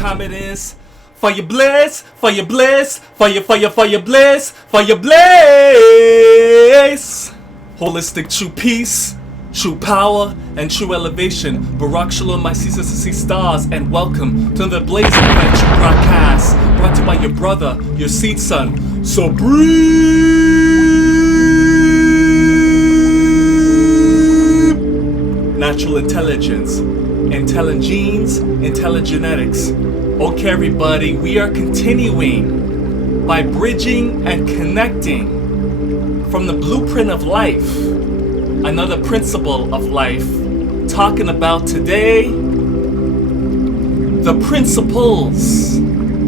time it is. For your bliss, for your bliss, for your bliss, for your bliss. Holistic true peace, true power, and true elevation. Barak Shalom, my sisters to see stars, and welcome to the Blazing Adventure broadcast, brought to you by your brother, your seed son. So breathe. Natural intelligence, intelligent genes, intelligent genetics. Okay, everybody, we are continuing by bridging and connecting from the blueprint of life, another principle of life, talking about today the principles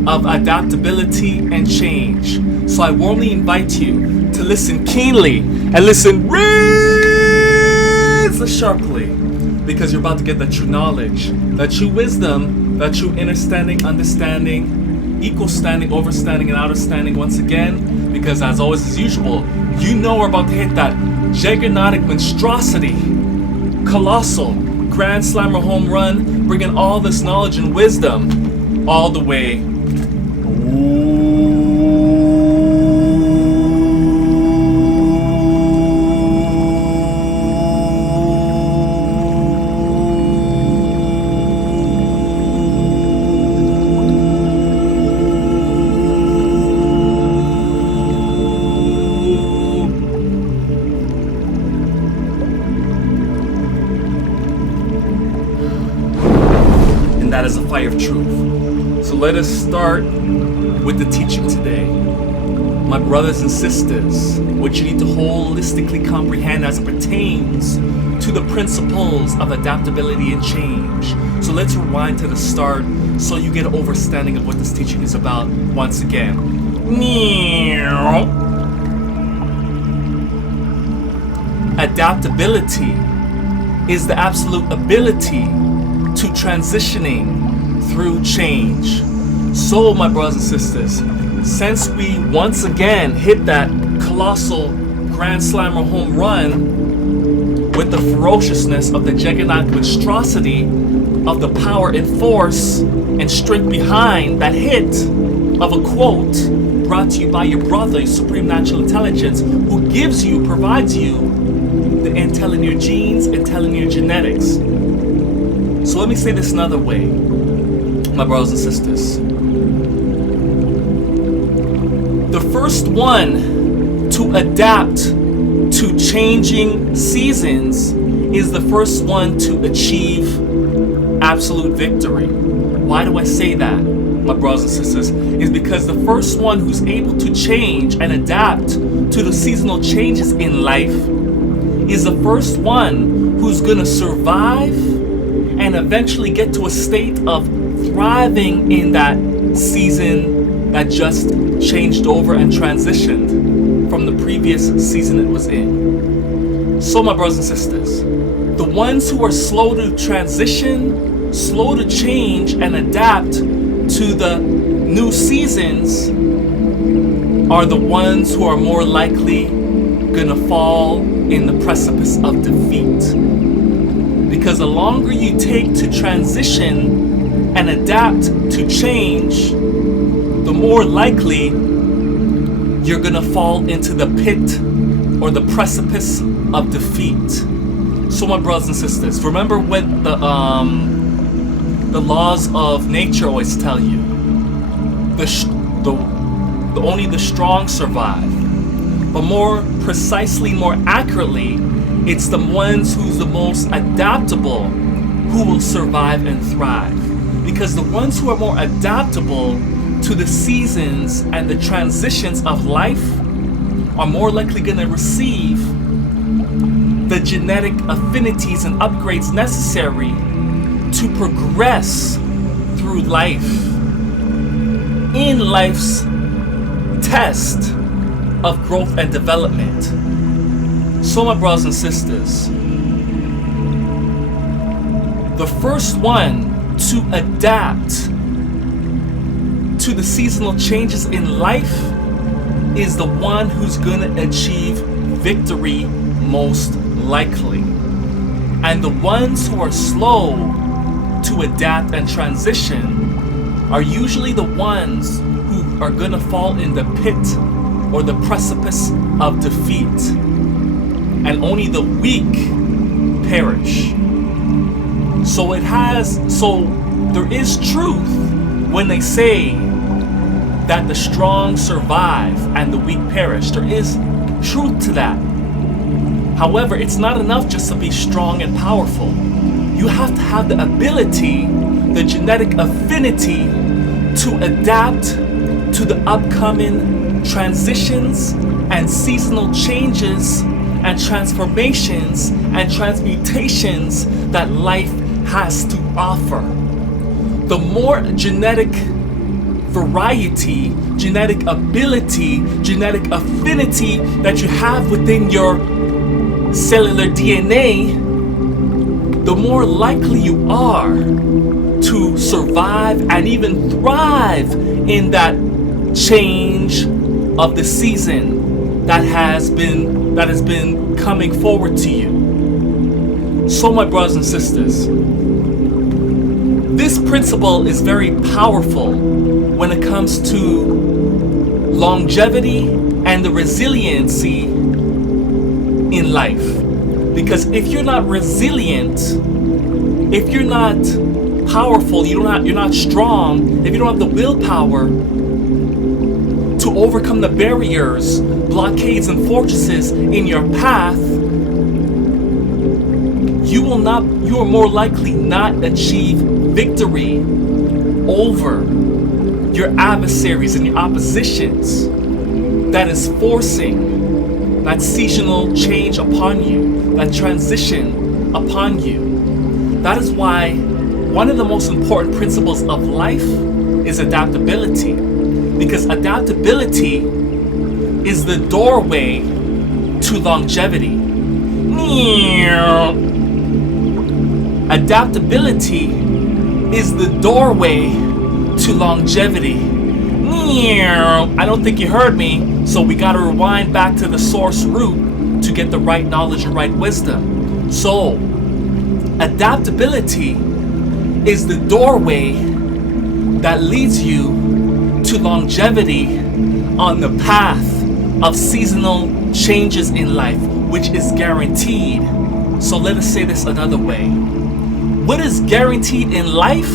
of adaptability and change. So I warmly invite you to listen keenly and listen razor sharply, because you're about to get the true knowledge, the true wisdom, the true understanding, equal standing, overstanding, and outstanding once again, because as always, as usual, you know we're about to hit that gigantic monstrosity, colossal, grand slammer home run, bringing all this knowledge and wisdom all the way. That is a fire of truth. So let us start with the teaching today. My brothers and sisters, what you need to holistically comprehend as it pertains to the principles of adaptability and change. So let's rewind to the start so you get an understanding of what this teaching is about once again. Adaptability is the absolute ability to transitioning through change. So, my brothers and sisters, since we once again hit that colossal grand slammer home run with the ferociousness of the gigantic monstrosity of the power and force and strength behind that hit of a quote brought to you by your brother, your supreme natural intelligence, who gives you, provides you the intel in your genes, intel in your genetics. So let me say this another way, my brothers and sisters. The first one to adapt to changing seasons is the first one to achieve absolute victory. Why do I say that, my brothers and sisters? Is because the first one who's able to change and adapt to the seasonal changes in life is the first one who's gonna survive and eventually get to a state of thriving in that season that just changed over and transitioned from the previous season it was in. So, my brothers and sisters, the ones who are slow to transition, slow to change and adapt to the new seasons are the ones who are more likely gonna fall in the precipice of defeat. Because the longer you take to transition and adapt to change, the more likely you're gonna fall into the pit or the precipice of defeat. So, my brothers and sisters, remember what the laws of nature always tell you: only the strong survive. But more precisely, more accurately, it's the ones who's the most adaptable who will survive and thrive. Because the ones who are more adaptable to the seasons and the transitions of life are more likely going to receive the genetic affinities and upgrades necessary to progress through life in life's test of growth and development. So, my brothers and sisters, the first one to adapt to the seasonal changes in life is the one who's gonna achieve victory most likely. And the ones who are slow to adapt and transition are usually the ones who are gonna fall in the pit or the precipice of defeat, and only the weak perish. So there is truth when they say that the strong survive and the weak perish. There is truth to that. However, it's not enough just to be strong and powerful. You have to have the ability, the genetic affinity to adapt to the upcoming transitions and seasonal changes and transformations and transmutations that life has to offer. The more genetic variety, genetic ability, genetic affinity that you have within your cellular DNA, the more likely you are to survive and even thrive in that change of the season that has been coming forward to you. So my brothers and sisters, this principle is very powerful when it comes to longevity and the resiliency in life. Because if you're not resilient, if you're not powerful, you're not strong, if you don't have the willpower to overcome the barriers, blockades, and fortresses in your path, you are more likely not achieve victory over your adversaries and your oppositions that is forcing that seasonal change upon you, that transition upon you. That is why one of the most important principles of life is adaptability, because adaptability is the doorway to longevity. Adaptability is the doorway to longevity. I don't think you heard me, so we gotta rewind back to the source root to get the right knowledge and right wisdom. So, adaptability is the doorway that leads you to longevity on the path of seasonal changes in life, which is guaranteed. So let us say this another way. What is guaranteed in life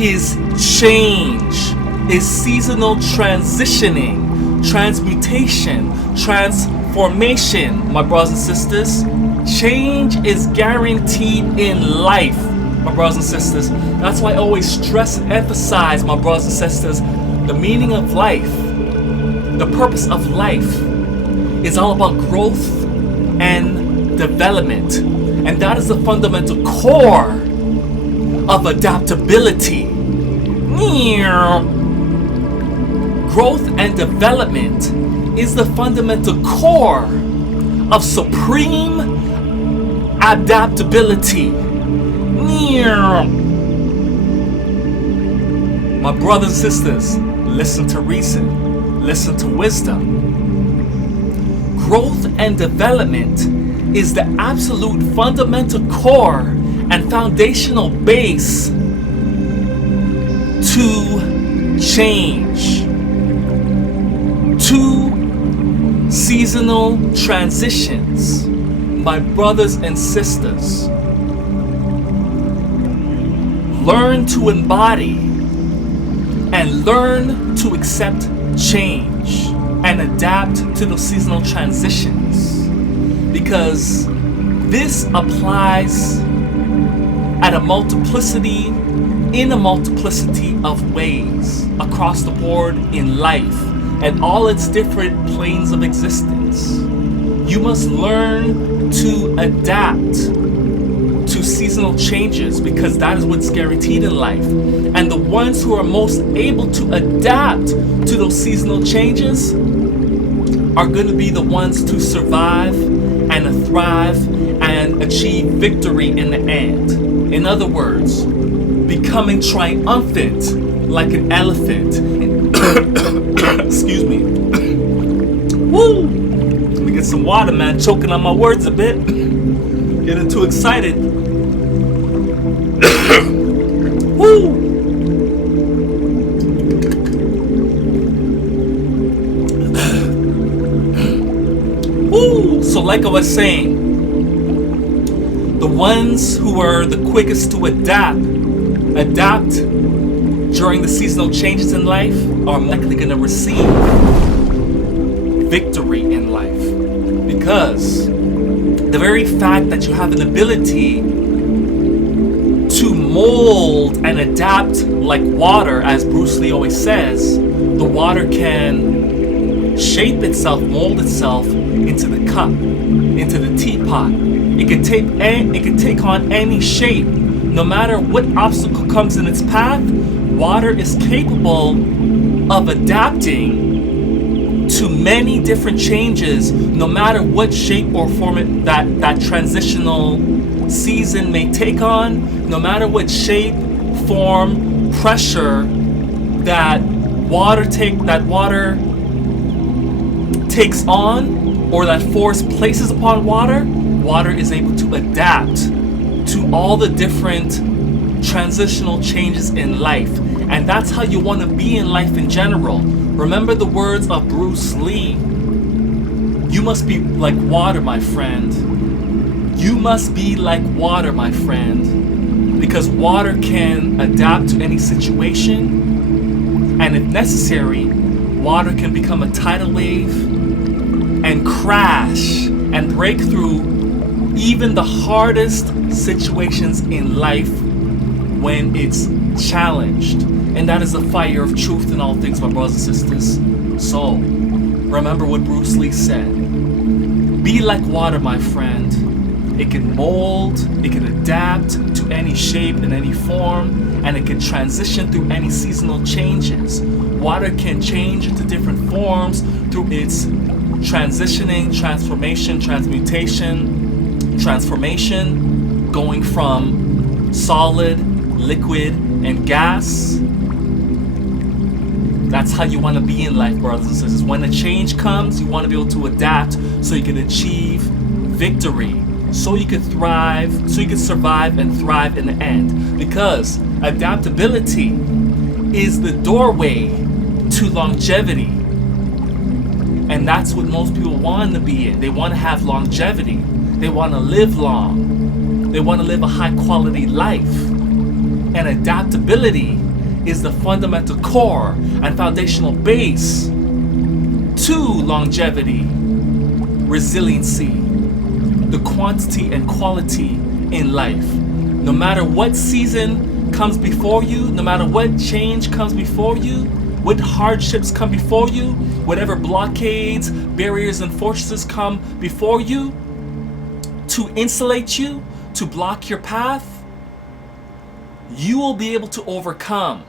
is change, is seasonal transitioning, transmutation, transformation, my brothers and sisters. Change is guaranteed in life, my brothers and sisters. That's why I always stress and emphasize, my brothers and sisters, the meaning of life, the purpose of life is all about growth and development. And that is the fundamental core of adaptability. Growth and development is the fundamental core of supreme adaptability. My brothers and sisters, listen to reason, listen to wisdom. Growth and development is the absolute fundamental core and foundational base to change, to seasonal transitions, my brothers and sisters. Learn to embody and learn to accept change and adapt to those seasonal transitions, because this applies in a multiplicity of ways across the board in life and all its different planes of existence. You must learn to adapt to seasonal changes, because that is what's guaranteed in life. And the ones who are most able to adapt to those seasonal changes are going to be the ones to survive and thrive and achieve victory in the end. In other words, becoming triumphant like an elephant. Excuse me. Woo! Let me get some water, man. Choking on my words a bit. Getting too excited. Woo! like I was saying, the ones who are the quickest to adapt during the seasonal changes in life are more likely going to receive victory in life. Because the very fact that you have an ability to mold and adapt like water, as Bruce Lee always says, the water can shape itself, mold itself into the cup, into the teapot. It can take on any shape. No matter what obstacle comes in its path, water is capable of adapting to many different changes, no matter what shape or form that transitional season may take on, no matter what shape, form, pressure that water takes on, or that force places upon water. Water is able to adapt to all the different transitional changes in life. And that's how you want to be in life in general. Remember the words of Bruce Lee. You must be like water, my friend. You must be like water, my friend. Because water can adapt to any situation. And if necessary, water can become a tidal wave and crash and break through even the hardest situations in life when it's challenged. And that is the fire of truth in all things, my brothers and sisters. So, remember what Bruce Lee said. Be like water, my friend. It can mold, it can adapt to any shape and any form, and it can transition through any seasonal changes. Water can change into different forms through its transitioning, transformation, transformation, going from solid, liquid, and gas. That's how you want to be in life, brothers and sisters. When a change comes, you want to be able to adapt so you can achieve victory, so you can thrive, so you can survive and thrive in the end. Because adaptability is the doorway to longevity. And that's what most people want to be in. They want to have longevity. They want to live long. They want to live a high quality life. And adaptability is the fundamental core and foundational base to longevity, resiliency, the quantity and quality in life. No matter what season comes before you, no matter what change comes before you, what hardships come before you, whatever blockades, barriers, and fortresses come before you to insulate you, to block your path, you will be able to overcome.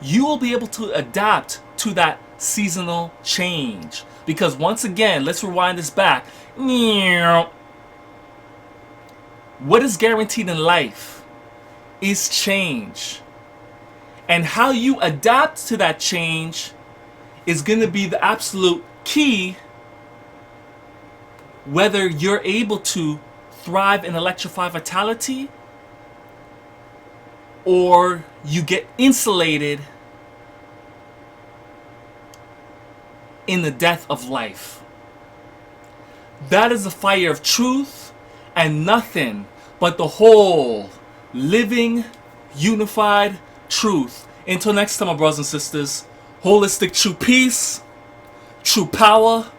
You will be able to adapt to that seasonal change. Because once again, let's rewind this back. What is guaranteed in life is change. And how you adapt to that change is going to be the absolute key whether you're able to thrive and electrify vitality or you get insulated in the death of life. That is the fire of truth and nothing but the whole living, unified truth. Until next time, my brothers and sisters, holistic true peace, true power,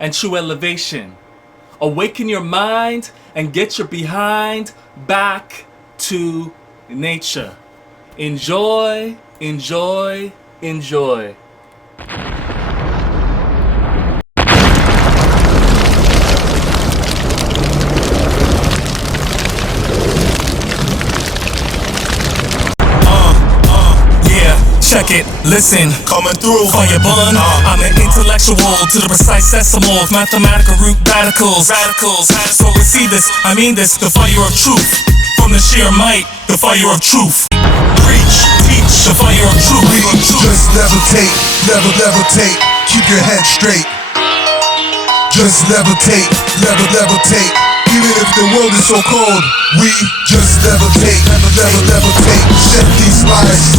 and true elevation. Awaken your mind and get your behind back to nature. Enjoy, enjoy, enjoy. Check it, listen, coming through, fire bun. I'm an intellectual to the precise decimal of mathematical root radicals. So let's see this, I mean this, the fire of truth. From the sheer might, the fire of truth. Preach, teach, the fire of truth. Just levitate, levitate, keep your head straight. Just levitate, levitate. Even if the world is so cold, we just levitate, levitate. Set these lies